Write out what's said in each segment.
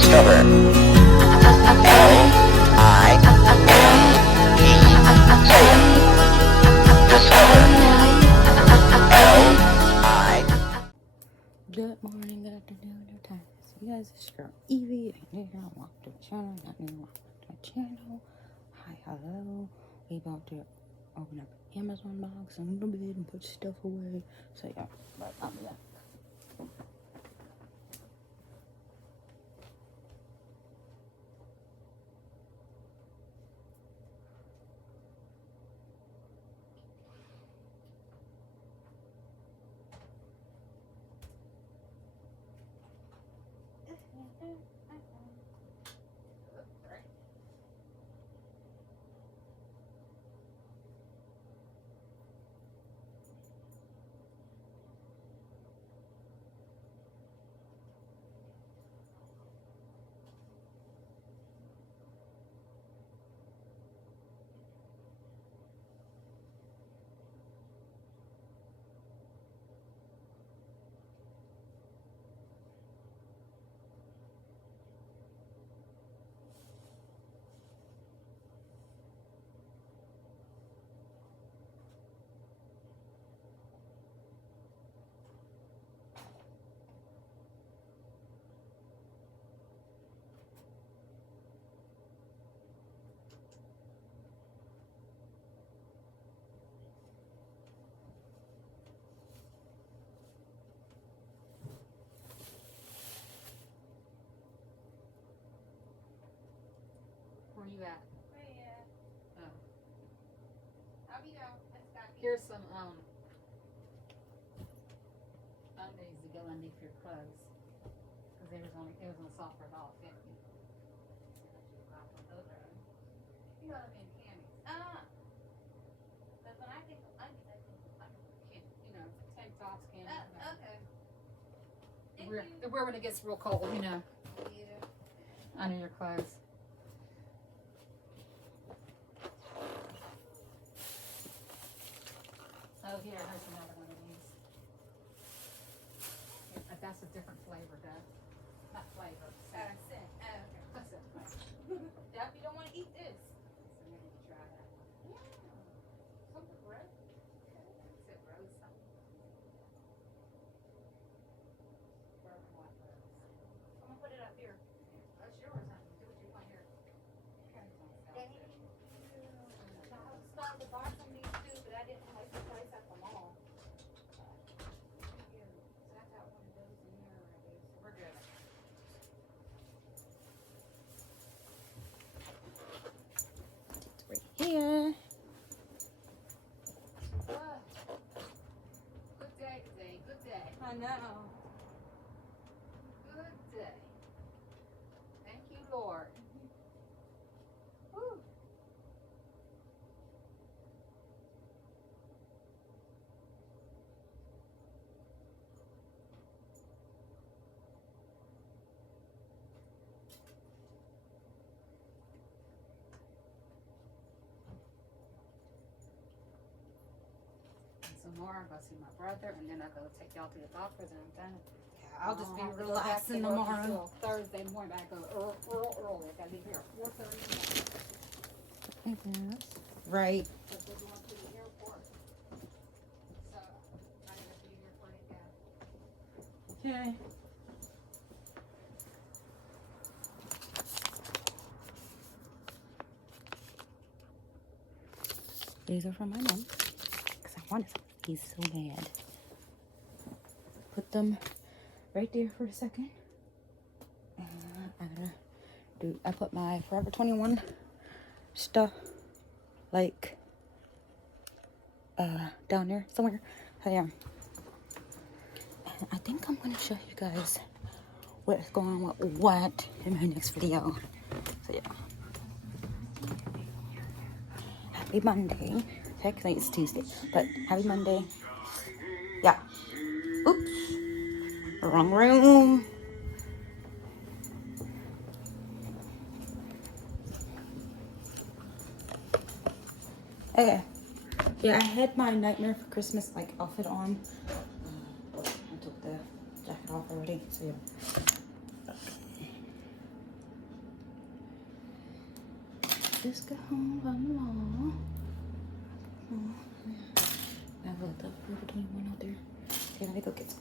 Discover. Good morning, good afternoon, good time. So you guys, it's your girl Evie, and you're gonna walk to the channel, not new, walk to the channel. Hi, hello. We about to open up Amazon box in a little bit and put stuff away. So yeah, but I'll be back. Where you at? Oh. Here's some undies to go underneath your clothes. Cause it was on the soft red off, didn't you? You got them in camis. But when I think of undies, I think of underwear. You know, tank tops, camis. Okay. Thank Wear, you. they wear when it gets real cold, you know, Yeah. under your clothes. Oh, here, here's another one of these. Yeah, that's a different flavor, though. Not flavor. Scent. Scent. Oh, okay. That's it. Dad, you don't want to eat this. So maybe try that one. Yeah. Something red. Is it rose something? Bourbon white rose. I'm gonna put it up here. That's yours, honey. Do what you want here. Thank you. I was starting to buy some of these too, but I didn't like the price at the mall. Thank you. So I got one of those in here already. So We're good. Right here. Good day today. Good day. I know. Good day. Thank you, Lord. Woo. And some more. I'll go see my brother, and then I'll go take y'all to the doctors, and I'm done. I'll just be relaxing tomorrow. Thursday morning, I go early. I gotta leave here at 4:30 in the morning. Right. Because we're going to the airport. So I gotta be here for it again. Okay. These are from my mom. Because I wanted some. He's so bad. Put them right there for a second. I put my Forever 21 stuff like down there somewhere. So yeah. And I think I'm gonna show you guys what's going on with what in my next video. So yeah. Happy Monday. Technically it's Tuesday, but happy Monday. Yeah. Oops. Wrong room. Okay. Yeah, I had my Nightmare for Christmas like outfit on. I took the jacket off already, so yeah. Just got home from the mall. I left the food between one out there. Okay, let me go get some.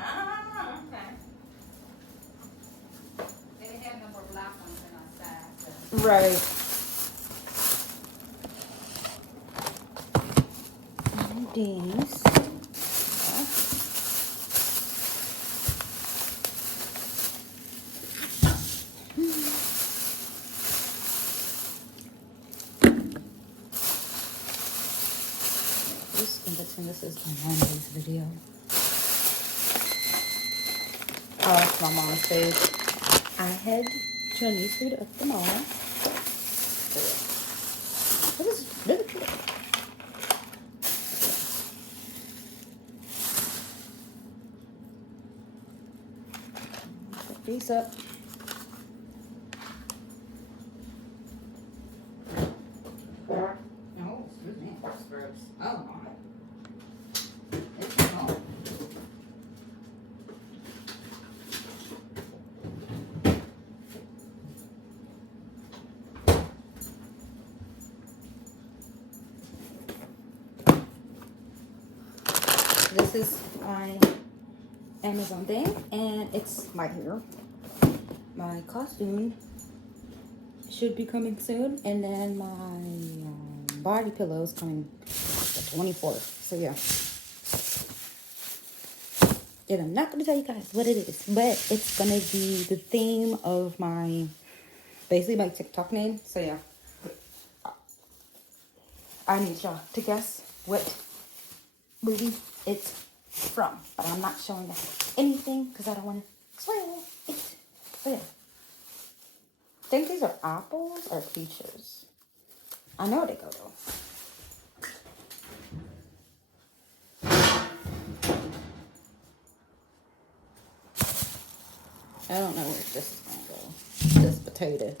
Ah, okay. They didn't have no more black ones in our size. So. Right. And these. This is my Monday's video. Oh, that's my mom's page. I had Chinese food at the mall. This is really cute. Put these up. Oh, excuse me. Scrubs. Oh, my. It's small. This is my Amazon thing, and it's right here. My costume should be coming soon, and then my body pillow is coming the 24th. So yeah. And I'm not gonna tell you guys what it is, but it's gonna be the theme of my, basically my TikTok name. So yeah. I need y'all to guess what movie it's from, but I'm not showing anything because I don't want to spoil it. So yeah, I think these are apples or peaches. I know they go though. I don't know where this is gonna go. This potato.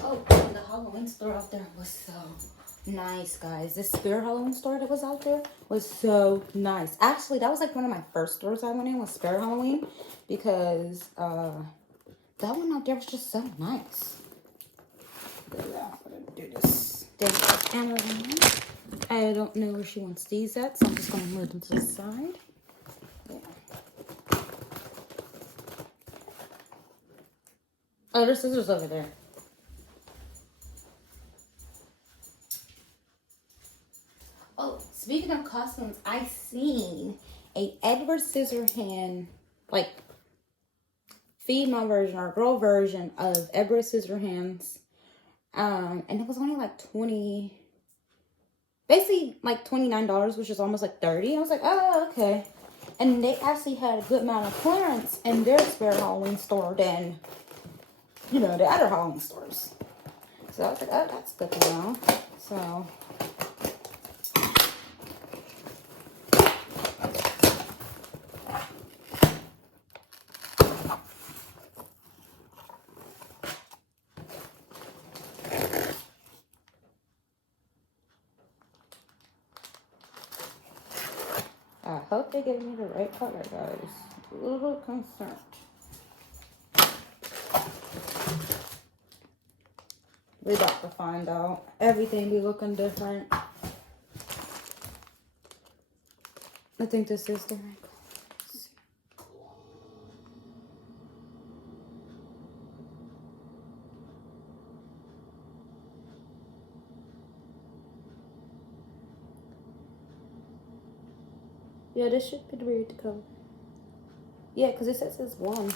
Oh, and the Halloween store out there was so nice, guys. This Spirit Halloween store that was out there was so nice. Actually, that was like one of my first stores I went in was Spirit Halloween because that one out there was just so nice. Yeah, I'm gonna do this. Then Amazon. I don't know where she wants these at, so I'm just gonna move them to the side. Yeah. Oh, there's scissors over there. Oh, speaking of costumes, I seen a Edward Scissorhand, like, female version or girl version of Edward Scissorhands. And it was only like basically like $29, which is almost like $30. I was like, oh, okay. And they actually had a good amount of clearance in their Spirit Halloween store than, you know, the other Halloween stores. So I was like, oh, that's good to know. So I hope they gave me the right color, guys. A little concerned. We about to find out. Everything be looking different. I think this is the right color. Yeah, this should be the right color. Yeah, because it says it's one.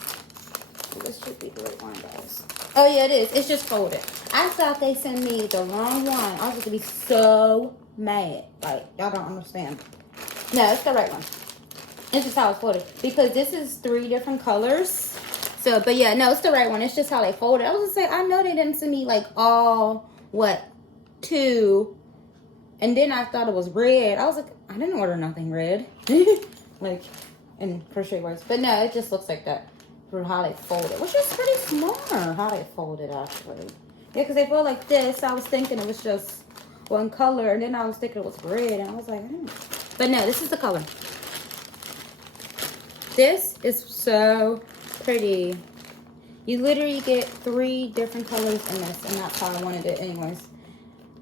This should be the right one, guys. Oh, yeah, it is. It's just folded. I thought they sent me the wrong one. I was going to be so mad. Like, y'all don't understand. No, it's the right one. It's just how it's folded. Because this is 3 different colors. So, but yeah, no, it's the right one. It's just how they folded. I was going to say, I know they didn't send me, like, all, 2. And then I thought it was red. I was like, I didn't order nothing red. Like, in crochet wise. But no, it just looks like that. For how they fold it, which is pretty smart how they fold it actually. Yeah, because they fold like this. I was thinking it was just one color, and then I was thinking it was red, and I was like, but no, this is the color. This is so pretty. You literally get 3 different colors in this, and that's how I wanted it anyways.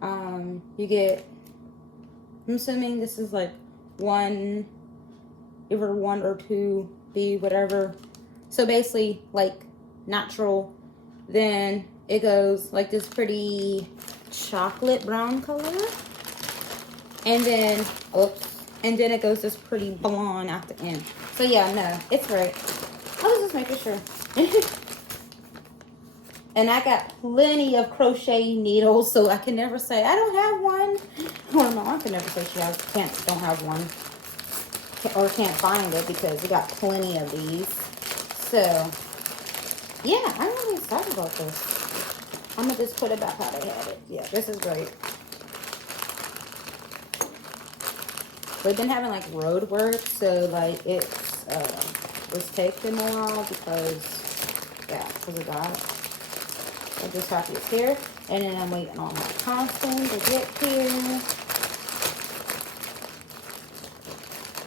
You get, I'm assuming this is like either 1 or 2B, whatever. So basically, like, natural. Then it goes like this pretty chocolate brown color. And then, and then it goes this pretty blonde at the end. So yeah, no, it's right. I was just making sure. And I got plenty of crochet needles, so I can never say I don't have one. Or my mom can never say she don't have one. Or can't find it because we got plenty of these. So, yeah, I'm really excited about this. I'm going to just put it back how they had it. Yeah, this is great. We've been having, like, road work, so, like, it's, was taking a while because, yeah, because of that. I'm just happy it's here. And then I'm waiting on my costume to get here.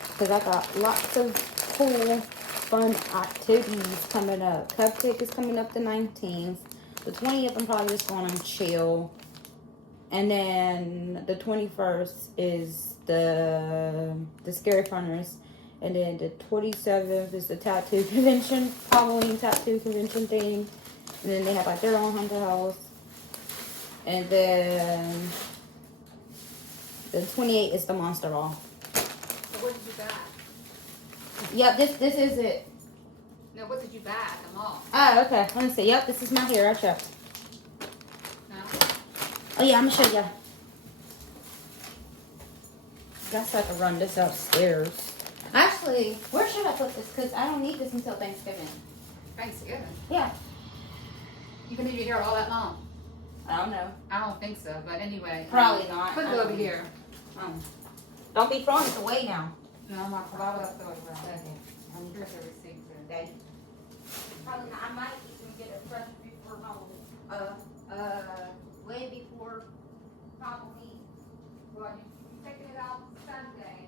Because I got lots of cool, fun activities coming up. Cupcake is coming up the 19th. The 20th, I'm probably just going to chill. And then the 21st is the Scary Funners. And then the 27th is the tattoo convention, Halloween tattoo convention thing. And then they have like their own haunted house. And then the 28th is the Monster Ball. So what did you buy? Yep, this is it. No, what did you buy at the mall? Oh, okay. Let me see. Yep, this is my hair. I checked. No? Oh, yeah, I'm going to show you. Guess I could run this upstairs. Actually, where should I put this? Because I don't need this until Thanksgiving. Thanksgiving. Yeah. You can leave your hair all that long. I don't know. I don't think so, but anyway. Probably not. Put it over here. Don't be throwing it away now. No, I'm not. Why would I throw it away? Okay. Here's the receipt for Okay. Probably not. I might even get it fresh before Halloween. Way before Halloween. Well, you're taking it out Sunday.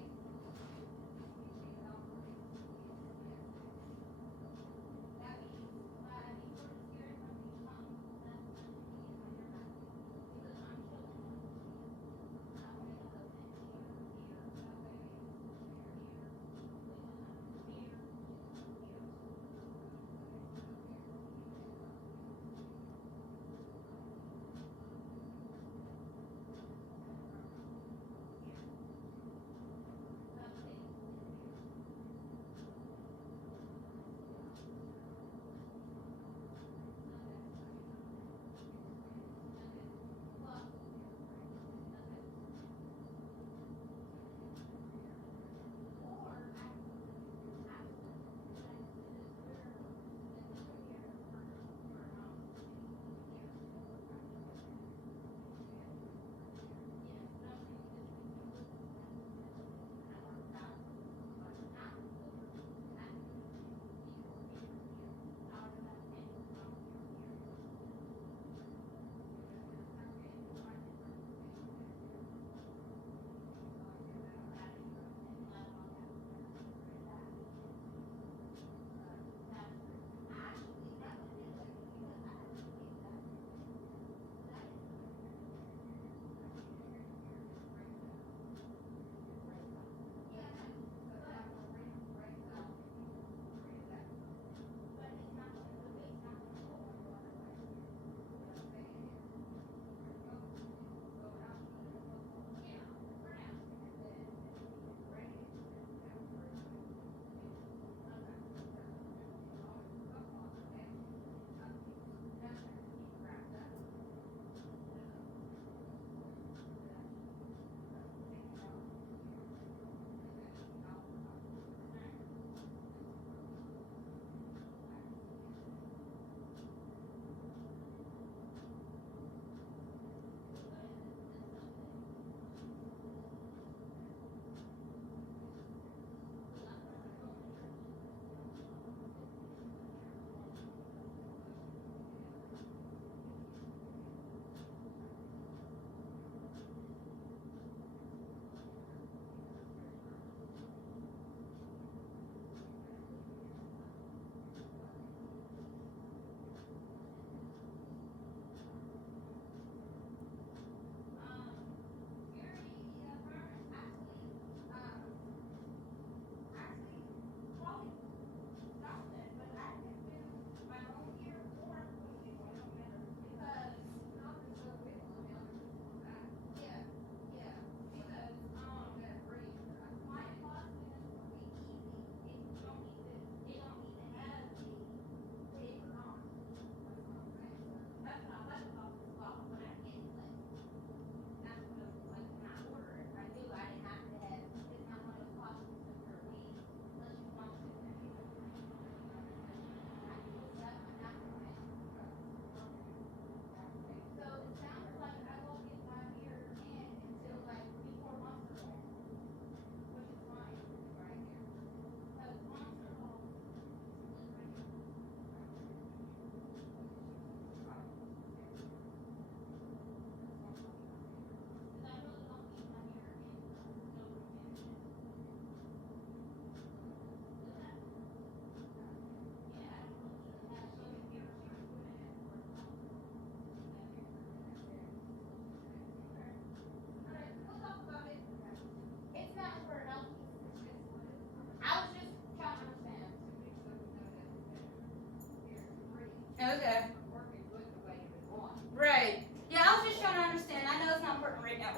Okay. Working good the way it was going. Right. Yeah, I was just trying to understand. I know it's not important right now.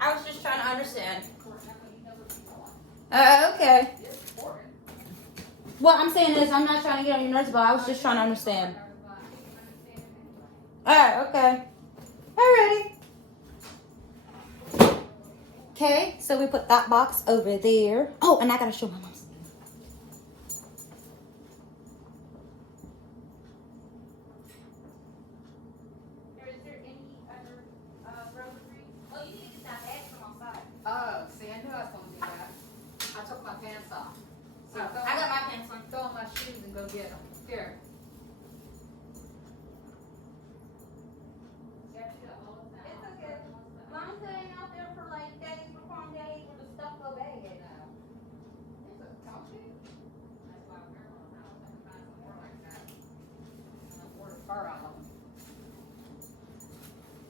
I was just trying to understand. Okay. It's important. What I'm saying is, I'm not trying to get on your nerves, but I was just trying to understand. Oh, okay. Alrighty. Okay, so we put that box over there. Oh, and I gotta show my mom. Is there any other rosary? Oh, you need to get that bag from outside. Oh, see, I knew I was gonna do that. I took my pants off. So Oh, I got my pants on. throw on my shoes and go get them. Here. It's okay. Mom's sitting out there for like days before days where the stuff go bad.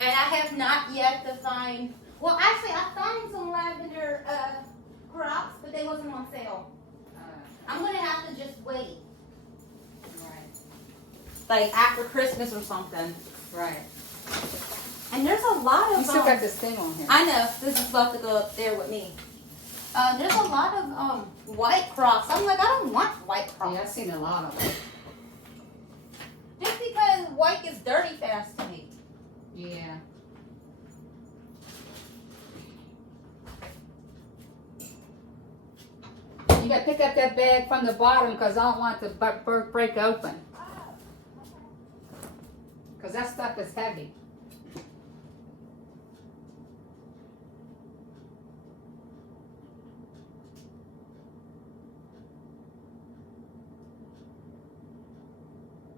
And I have not yet to find. Well, actually, I found some lavender crops, but they wasn't on sale. I'm gonna have to just wait, Right. like after Christmas or something. Right. And there's a lot of. You still got this thing on here. I know this is about to go up there with me. There's a lot of white crops. I'm like, I don't want white crops. Yeah, I've seen a lot of them. Just because white gets dirty fast to me. Yeah. You gotta pick up that bag from the bottom because I don't want it to break open. Because that stuff is heavy.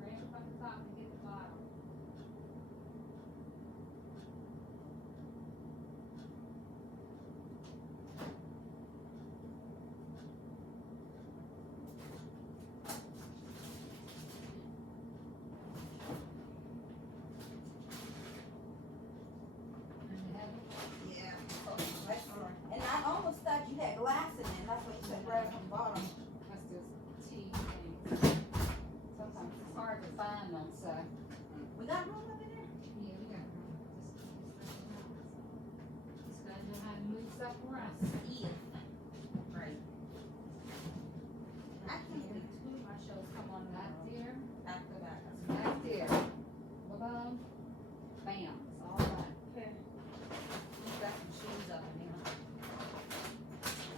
Grab it from the top and get the bottom. Yeah. And I almost thought you had glass in it. That's what you said right from the bottom. That's just tea things. Sometimes it's hard to find them, so. We got room up in there? Yeah, we got room. Just gotta know how to move stuff around. Yeah. Right. I can't believe two of my shows come on Back there, back to back. back there. Ba-bum. Bam, it's all done. Okay. You've got some shoes up in there.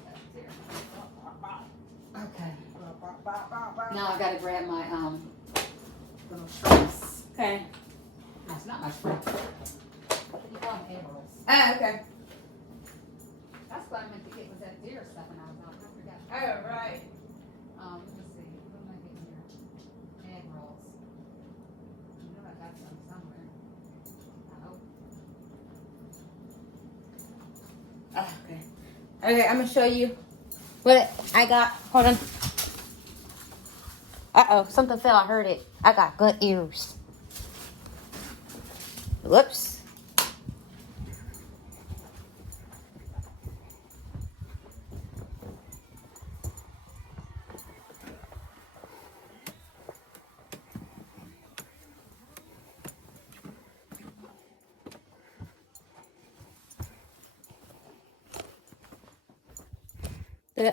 Back there. Okay. Now I gotta grab my, little shrimps. Okay. No, it's not my shrimp. You call them emeralds. Oh, okay. That's what I meant to get was that deer stuff and I was out. I forgot. Oh, right. Let me see. What am I getting here? Egg rolls. You know I got some somewhere. I hope. Okay. Okay, I'm gonna show you what I got. Hold on. Uh-oh, something fell. I heard it. I got good ears. Whoops.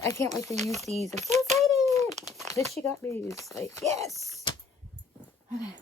I can't wait to use these. I'm so excited that she got these. Like, yes. Okay.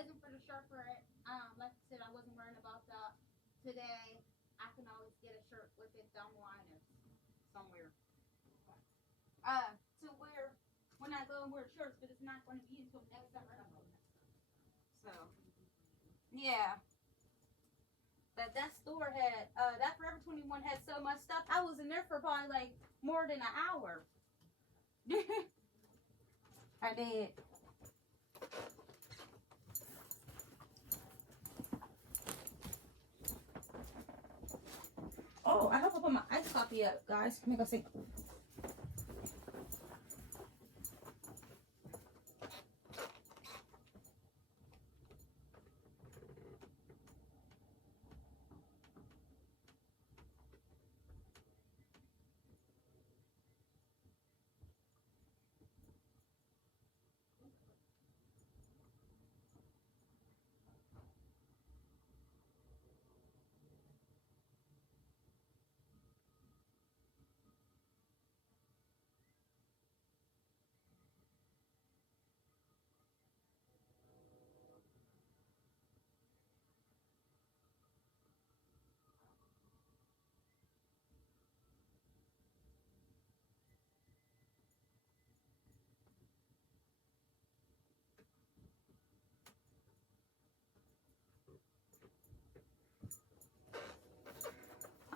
isn't for the shirt for it. Like I said, I wasn't worrying about that today. I can always get a shirt with it down the line or somewhere. To wear when I go and wear shirts, but it's not going to be until next summer. So, yeah. But that store had, that Forever 21 had so much stuff. I was in there for probably like more than an hour. I did. Oh, I hope I put my ice coffee up, guys. Let me go see.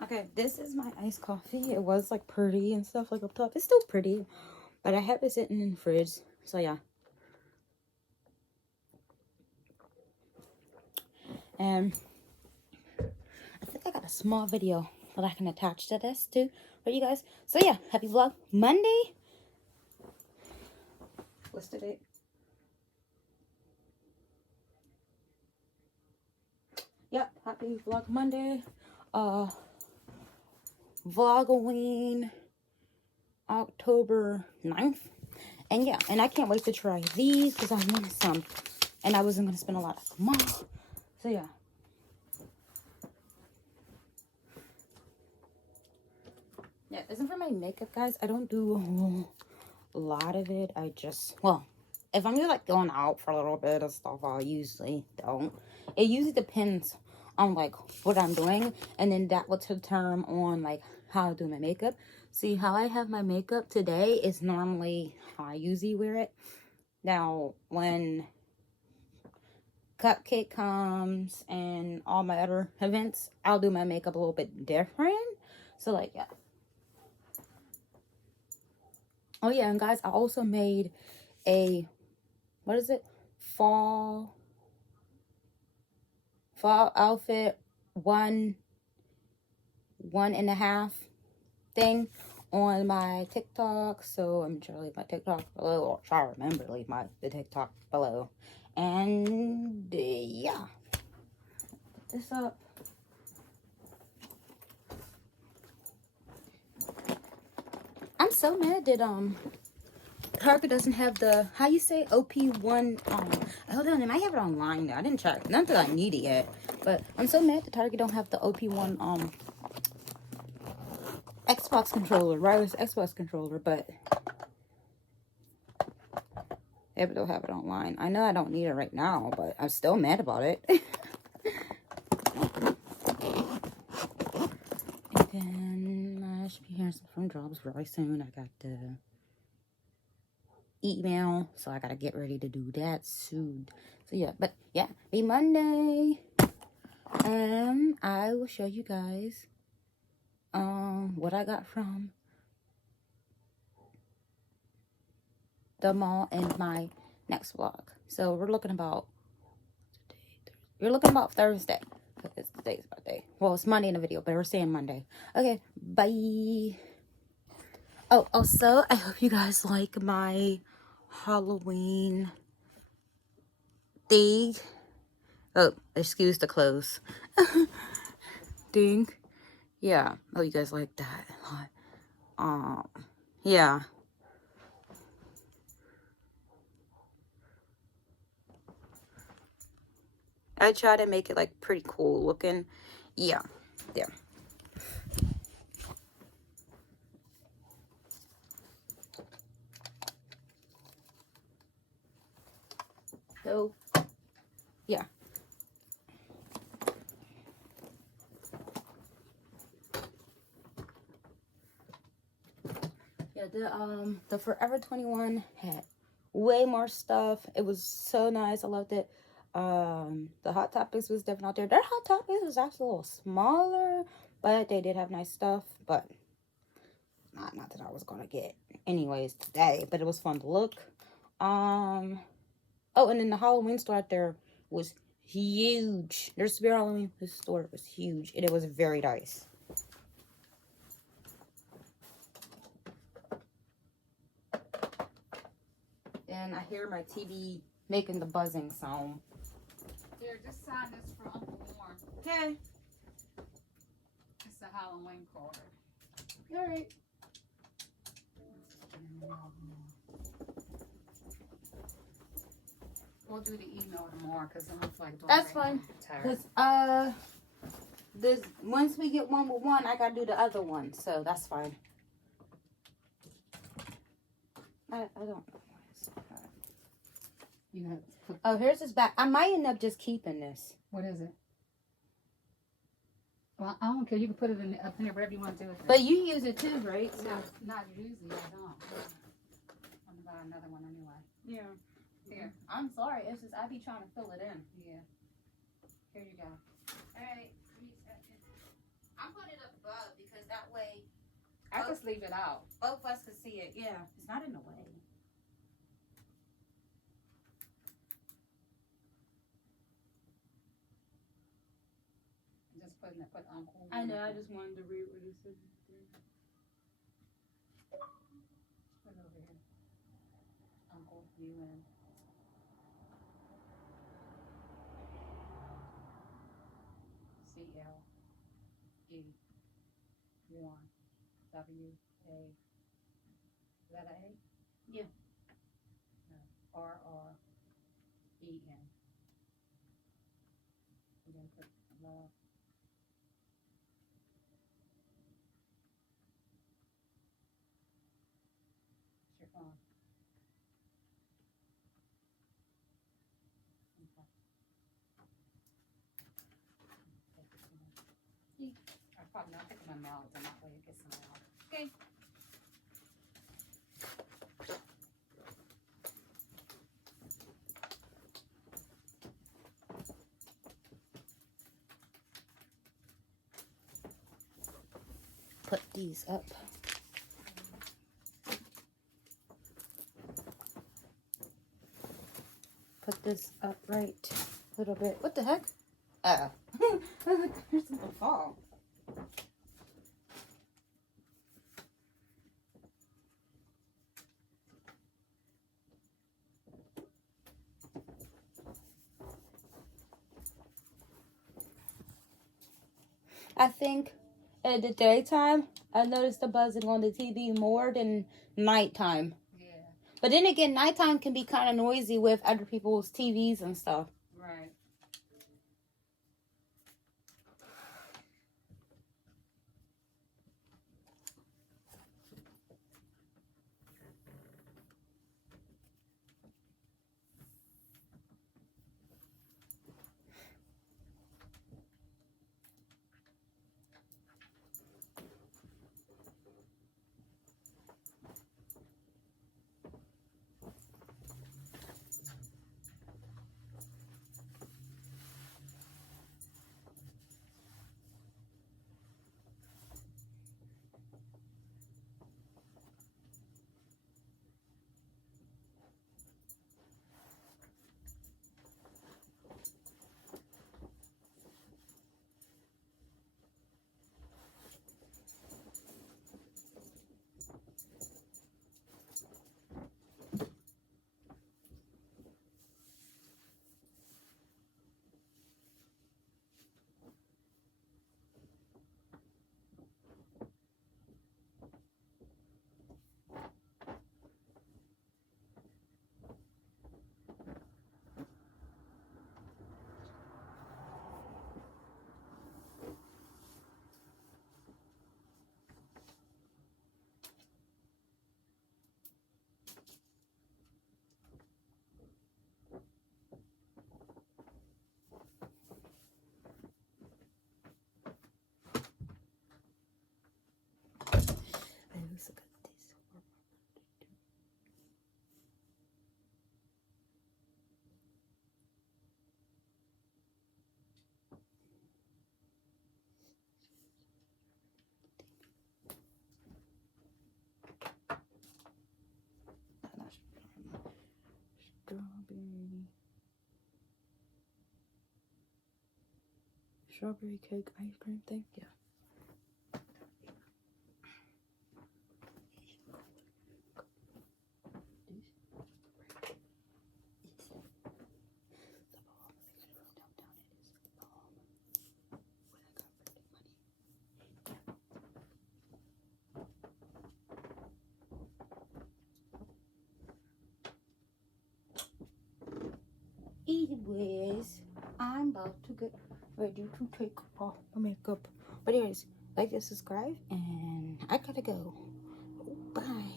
Okay, this is my iced coffee. It was like pretty and stuff like up top. It's still pretty, but I have it sitting in the fridge. So yeah. And I think I got a small video that I can attach to this too for you guys. So yeah, happy vlog Monday. What's the date? Yep, happy vlog Monday. Vlogoween October 9th. And yeah, and I can't wait to try these because I wanted some. And I wasn't going to spend a lot of money. So yeah. Yeah, this isn't for my makeup, guys. I don't do a lot of it. I just, well, if I'm just like going out for a little bit of stuff, I usually don't. It usually depends on like what I'm doing. And then that will determine on like how I do my makeup. See, how I have my makeup today is normally how I usually wear it. Now, when Cupcake comes and all my other events, I'll do my makeup a little bit different. So like, yeah. Oh yeah, and guys, I also made a, what is it? Fall outfit 1.5 thing on my TikTok. So I'm trying to leave my TikTok below, or try to remember to leave the TikTok below. And yeah, put this up. I'm so mad that Target doesn't have the, how you say, OP1, hold on, they might have it online now. I didn't check, not that I need it yet, but I'm so mad that Target don't have the OP1, Xbox controller, wireless Xbox controller, but they don't have it online. I know I don't need it right now, but I'm still mad about it. And then I should be hearing some from jobs very soon. I got the email, so I gotta get ready to do that soon. So yeah, but yeah, be Monday. I will show you guys what I got from the mall in my next vlog. So we're looking about Thursday. It's today's birthday. Well, it's Monday in the video, but we're saying Monday. Okay, bye. Oh, also, I hope you guys like my Halloween thing. Oh, excuse the clothes. Ding. Yeah. Oh, you guys like that a lot. Yeah. I try to make it like pretty cool looking. Yeah. There. So Yeah. Yeah, the Forever 21 had way more stuff. It was so nice. I loved it. The Hot Topics was definitely out there. Their Hot Topics was actually a little smaller, but they did have nice stuff. But not that I was gonna get anyways today. But it was fun to look. Oh, and then the Halloween store out there was huge. Their Spirit Halloween store was huge, and it was very nice. And I hear my TV making the buzzing sound. Here, just sign this for Uncle Warren. Okay. It's a Halloween card. All right. We'll do the email tomorrow because I'm like doing That's it. fine. Tired. Cause this once we get one with one, I gotta do the other one, so that's fine. I don't know. You have to put, Oh, here's his back. I might end up just keeping this. what is it? Well, I don't care. You can put it in up here, whatever you want to do with it. But you use it too, right? So. No, not usually. I don't. I'm gonna buy another one anyway. Yeah. Here. I'm sorry. It's just I be trying to fill it in. Yeah. Here you go. All right. I'm putting it up above because that way I just leave it out. both of us can see it. Yeah, it's not in the way. Just putting it. Put Uncle. I know. I just wanted to read what he said. Put it over here. Uncle UN. CLE 1 WA. Is that an A? Yeah. No. RREN. And then put love. It's your phone. Okay. I probably not think of my mouth, and that way it gets some out. Okay. Put these up. Put this up right a little bit. What the heck? Oh. There's something fall. I think at the daytime, I noticed the buzzing on the TV more than nighttime. Yeah. But then again, nighttime can be kind of noisy with other people's TVs and stuff. Right. Strawberry cake ice cream. Thank you. Anyways, I'm about to get ready to take off my makeup. But anyways, like and subscribe, and I gotta go. Bye.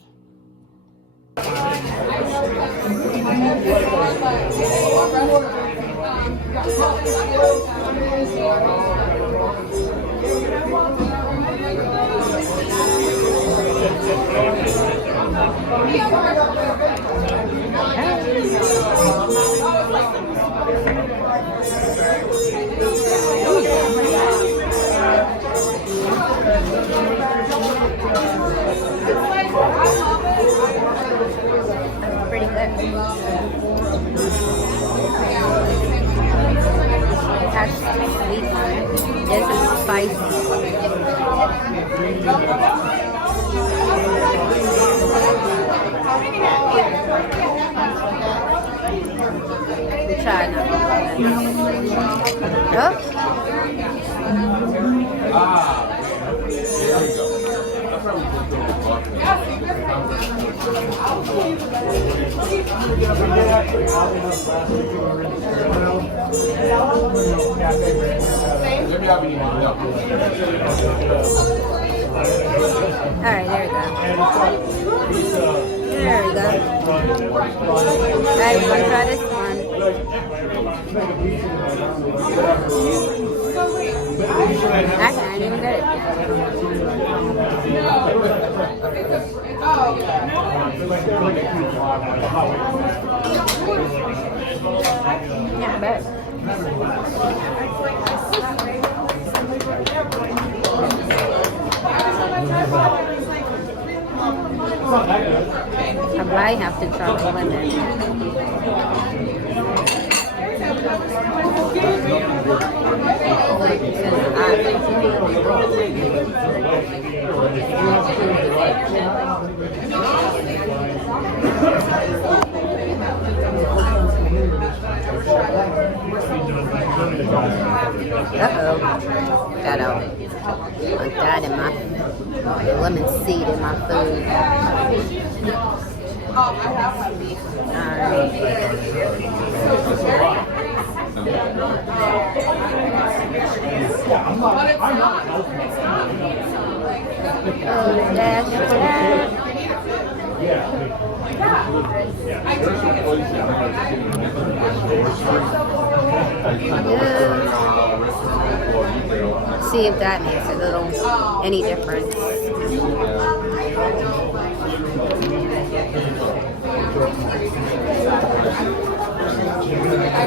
Pretty good. It has sweet on it. This is spicy. Try now. Oh. Alright, there we go. There we go. Alright, we're gonna try this one. Actually, I didn't even get it. Yeah, I bet. I might have to try the lemon. Uh-oh. Got out. I got in my lemon seed in my food. Alright. Oh, dash that. See if that makes a little any difference.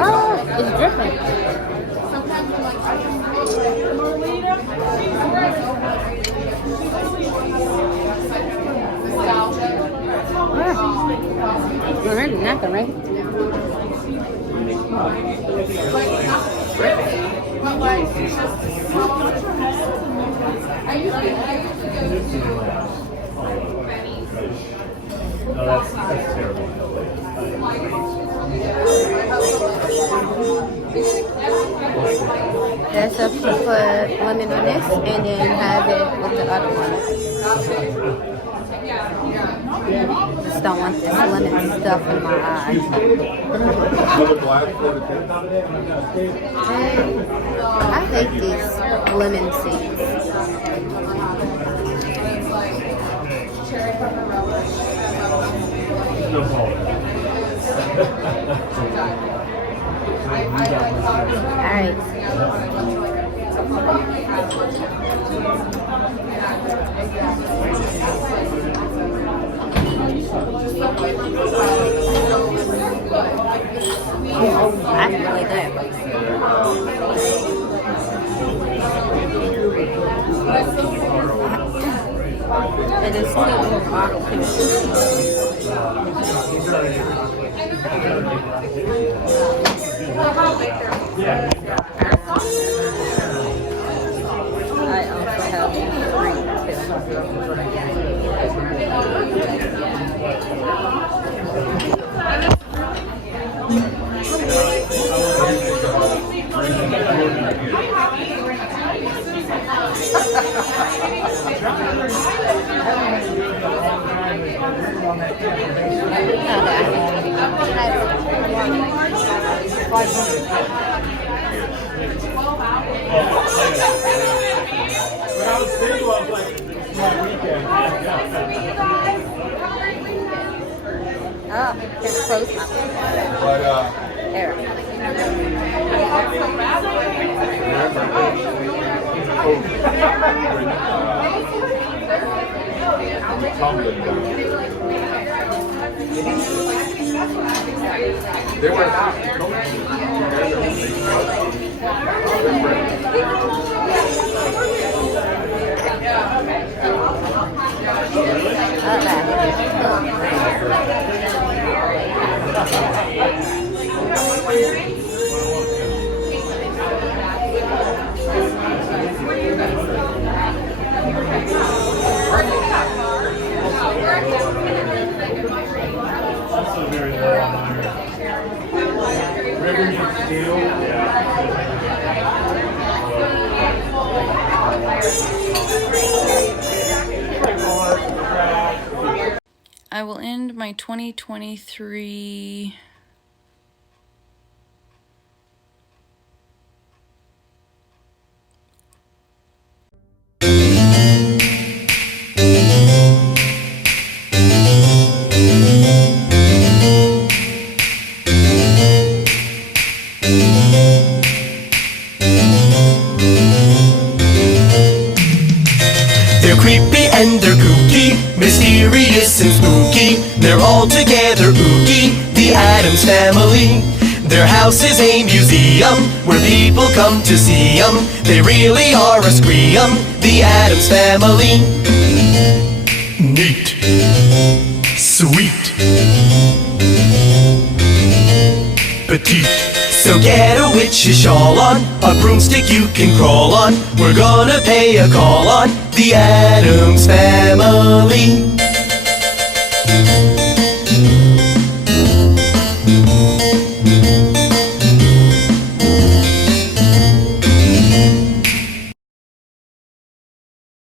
Oh, it's dripping. We're ready, nothing, right? No, that's terrible. That's up to put lemon on this and then have it with the other one. Just don't want this lemon stuff in my eyes. I hate these lemon seeds. Alright. That's really good. It is still a bottle. I also have But I was thinking about like my weekend. Oh, it's close now. But There. they were not. Also very low on iron. River means steel. I will end my 2023 They're creepy and they're kooky, mysterious and spooky. They're all together ooky, the Addams Family. Their house is a museum where people come to see 'em. They really are a scream, the Addams Family. Neat, sweet, petite. So get a witch's shawl on, a broomstick you can crawl on. We're gonna pay a call on the Addams Family.